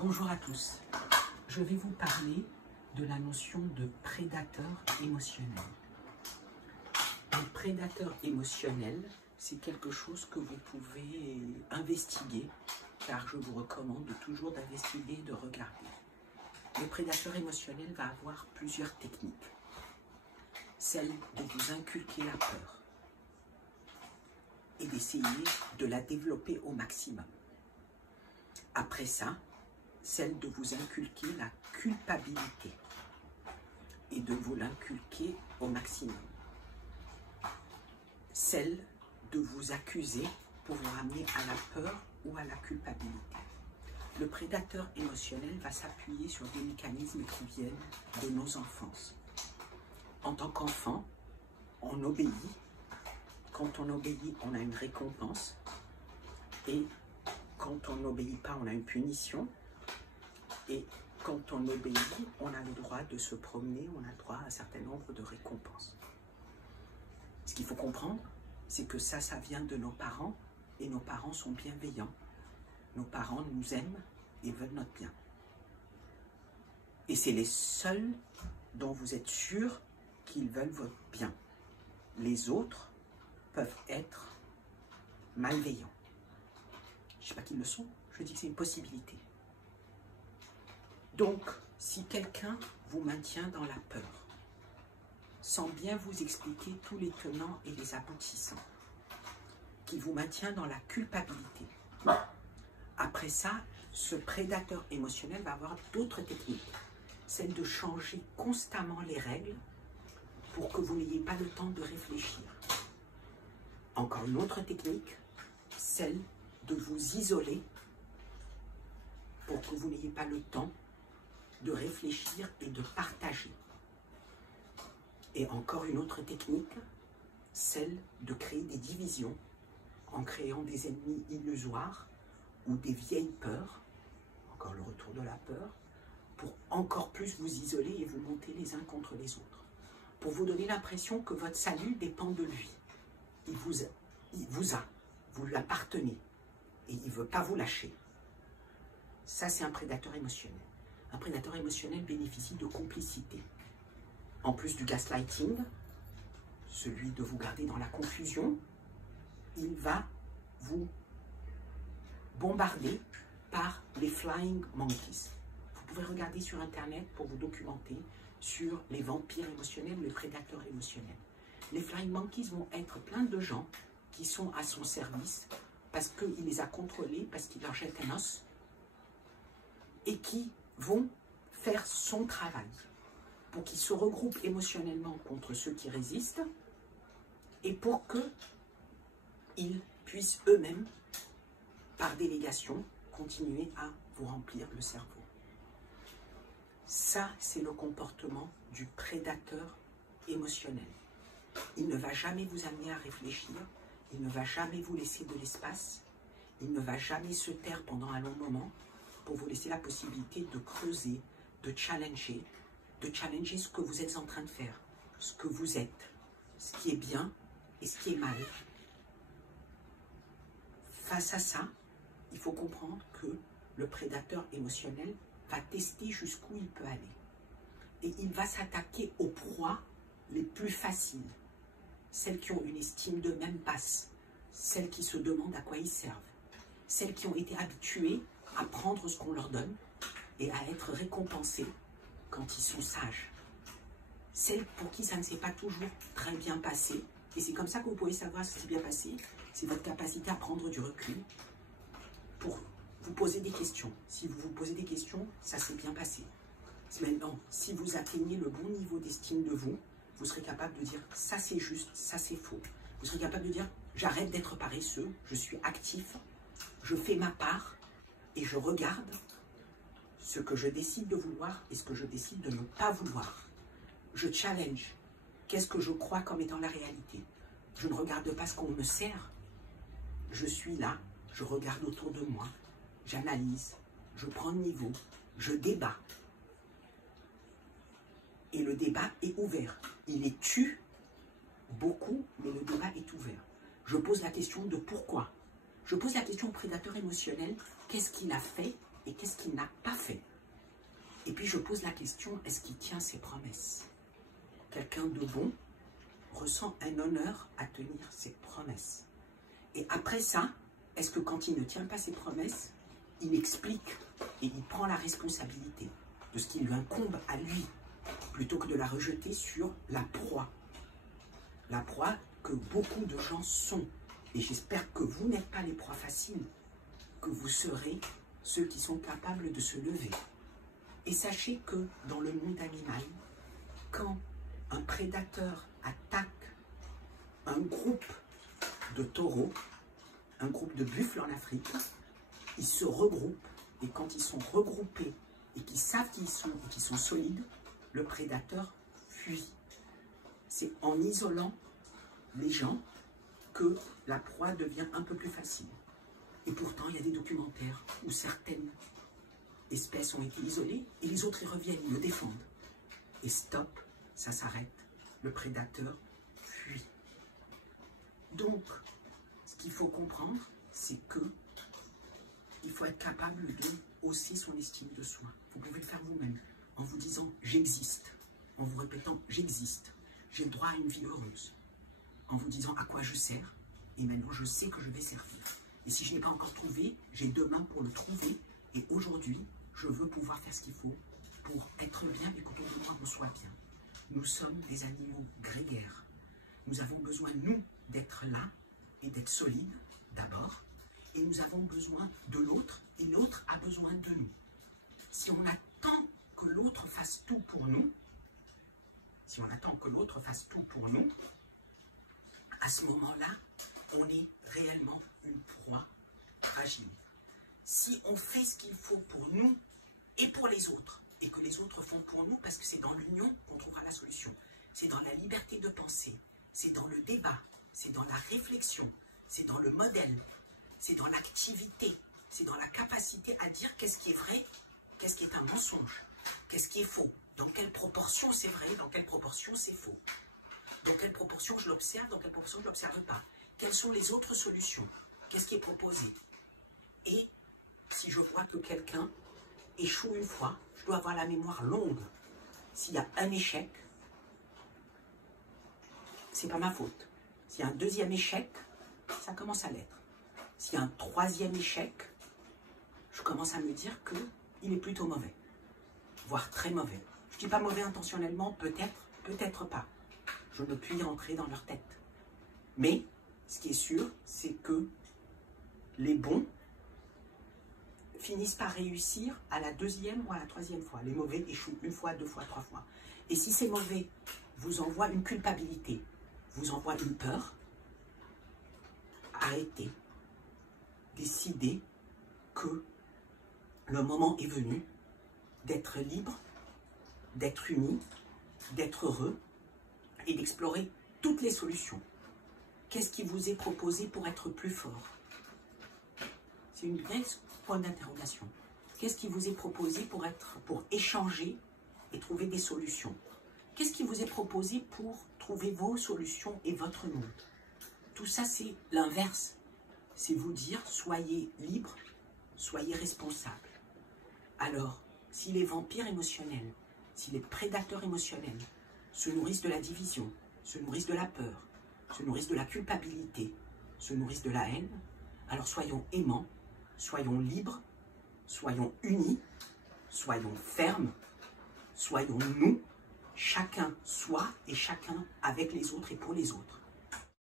Bonjour à tous, je vais vous parler de la notion de prédateur émotionnel. Le prédateur émotionnel, c'est quelque chose que vous pouvez investiguer, car je vous recommande toujours d'investiguer et de regarder. Le prédateur émotionnel va avoir plusieurs techniques. Celle de vous inculquer la peur et d'essayer de la développer au maximum. Après ça, celle de vous inculquer la culpabilité et de vous l'inculquer au maximum. Celle de vous accuser pour vous ramener à la peur ou à la culpabilité. Le prédateur émotionnel va s'appuyer sur des mécanismes qui viennent de nos enfances. En tant qu'enfant, on obéit. Quand on obéit, on a une récompense. Et quand on n'obéit pas, on a une punition. Et quand on obéit, on a le droit de se promener, on a le droit à un certain nombre de récompenses. Ce qu'il faut comprendre, c'est que ça vient de nos parents, et nos parents sont bienveillants. Nos parents nous aiment et veulent notre bien. Et c'est les seuls dont vous êtes sûr qu'ils veulent votre bien. Les autres peuvent être malveillants. Je ne dis pas qu'ils le sont, je dis que c'est une possibilité. Donc, si quelqu'un vous maintient dans la peur, sans bien vous expliquer tous les tenants et les aboutissants, qui vous maintient dans la culpabilité, après ça, ce prédateur émotionnel va avoir d'autres techniques. Celle de changer constamment les règles pour que vous n'ayez pas le temps de réfléchir. Encore une autre technique, celle de vous isoler pour que vous n'ayez pas le temps de réfléchir et de partager. Et encore une autre technique, celle de créer des divisions en créant des ennemis illusoires ou des vieilles peurs, encore le retour de la peur, pour encore plus vous isoler et vous monter les uns contre les autres. Pour vous donner l'impression que votre salut dépend de lui. Il vous a, vous l'appartenez et il ne veut pas vous lâcher. Ça, c'est un prédateur émotionnel. Un prédateur émotionnel bénéficie de complicité. En plus du gaslighting, celui de vous garder dans la confusion, il va vous bombarder par les flying monkeys. Vous pouvez regarder sur Internet pour vous documenter sur les vampires émotionnels ou les prédateurs émotionnels. Les flying monkeys vont être plein de gens qui sont à son service parce qu'il les a contrôlés, parce qu'il leur jette un os et qui vont faire son travail pour qu'ils se regroupent émotionnellement contre ceux qui résistent et pour qu'ils puissent eux-mêmes, par délégation, continuer à vous remplir le cerveau. Ça, c'est le comportement du prédateur émotionnel. Il ne va jamais vous amener à réfléchir, il ne va jamais vous laisser de l'espace, il ne va jamais se taire pendant un long moment pour vous laisser la possibilité de creuser, de challenger ce que vous êtes en train de faire, ce que vous êtes, ce qui est bien et ce qui est mal. Face à ça, il faut comprendre que le prédateur émotionnel va tester jusqu'où il peut aller. Et il va s'attaquer aux proies les plus faciles, celles qui ont une estime d'eux-mêmes basse, celles qui se demandent à quoi ils servent, celles qui ont été habituées à prendre ce qu'on leur donne et à être récompensées quand ils sont sages. Celles pour qui ça ne s'est pas toujours très bien passé, et c'est comme ça que vous pouvez savoir si c'est bien passé, c'est votre capacité à prendre du recul pour vous poser des questions. Si vous vous posez des questions, ça s'est bien passé. Maintenant, si vous atteignez le bon niveau d'estime de vous, vous serez capable de dire ça c'est juste, ça c'est faux. Vous serez capable de dire j'arrête d'être paresseux, je suis actif, je fais ma part et je regarde ce que je décide de vouloir et ce que je décide de ne pas vouloir. Je challenge. Qu'est-ce que je crois comme étant la réalité? Je ne regarde pas ce qu'on me sert. Je suis là, je regarde autour de moi, j'analyse, je prends le niveau, je débat. Et le débat est ouvert. Il est tu beaucoup, mais le débat est ouvert. Je pose la question de pourquoi. Je pose la question au prédateur émotionnel, qu'est-ce qu'il a fait et qu'est-ce qu'il n'a pas fait. Et puis je pose la question, est-ce qu'il tient ses promesses? Quelqu'un de bon ressent un honneur à tenir ses promesses. Et après ça, est-ce que quand il ne tient pas ses promesses, il explique et il prend la responsabilité de ce qui lui incombe à lui, plutôt que de la rejeter sur la proie? La proie que beaucoup de gens sont. Et j'espère que vous n'êtes pas les proies faciles, que vous serez ceux qui sont capables de se lever. Et sachez que dans le monde animal, quand un prédateur attaque un groupe de taureaux, un groupe de buffles en Afrique, ils se regroupent, et quand ils sont regroupés et qu'ils savent qui ils sont et qu'ils sont solides, le prédateur fuit. C'est en isolant les gens que la proie devient un peu plus facile. Et pourtant, il y a des documentaires où certaines espèces ont été isolées et les autres y reviennent, ils le défendent. Et stop, ça s'arrête. Le prédateur fuit. Donc, ce qu'il faut comprendre, c'est que il faut être capable de hausser son estime de soi. Vous pouvez le faire vous-même en vous disant « j'existe », en vous répétant « j'existe », j'ai le droit à une vie heureuse, en vous disant à quoi je sers, et maintenant je sais que je vais servir. Et si je n'ai pas encore trouvé, j'ai demain pour le trouver, et aujourd'hui, je veux pouvoir faire ce qu'il faut pour être bien et qu'autour de moi on soit bien. Nous sommes des animaux grégaires. Nous avons besoin, nous, d'être là et d'être solides, d'abord, et nous avons besoin de l'autre, et l'autre a besoin de nous. Si on attend que l'autre fasse tout pour nous, à ce moment-là, on est réellement une proie fragile. Si on fait ce qu'il faut pour nous et pour les autres, et que les autres font pour nous, parce que c'est dans l'union qu'on trouvera la solution, c'est dans la liberté de penser, c'est dans le débat, c'est dans la réflexion, c'est dans le modèle, c'est dans l'activité, c'est dans la capacité à dire qu'est-ce qui est vrai, qu'est-ce qui est un mensonge, qu'est-ce qui est faux, dans quelle proportion c'est vrai, dans quelle proportion c'est faux, dans quelle proportion je l'observe, dans quelle proportion je ne l'observe pas, quelles sont les autres solutions, qu'est-ce qui est proposé. Et si je vois que quelqu'un échoue une fois, je dois avoir la mémoire longue. S'il y a un échec, c'est pas ma faute. S'il y a un deuxième échec, ça commence à l'être. S'il y a un troisième échec, je commence à me dire qu'il est plutôt mauvais, voire très mauvais. Je ne dis pas mauvais intentionnellement, peut-être, peut-être pas. Je ne puis rentrer dans leur tête. Mais ce qui est sûr, c'est que les bons finissent par réussir à la deuxième ou à la troisième fois. Les mauvais échouent une fois, deux fois, trois fois. Et si ces mauvais vous envoient une culpabilité, vous envoient une peur, arrêtez. Décidez que le moment est venu d'être libre, d'être unis, d'être heureux et d'explorer toutes les solutions. Qu'est-ce qui vous est proposé pour être plus fort? C'est une vraie point d'interrogation. Qu'est-ce qui vous est proposé pour échanger et trouver des solutions? Qu'est-ce qui vous est proposé pour trouver vos solutions et votre monde? Tout ça, c'est l'inverse. C'est vous dire, soyez libre, soyez responsable. Alors, si les vampires émotionnels, si les prédateurs émotionnels se nourrissent de la division, se nourrissent de la peur, se nourrissent de la culpabilité, se nourrissent de la haine, alors soyons aimants, soyons libres, soyons unis, soyons fermes, soyons nous, chacun soi et chacun avec les autres et pour les autres.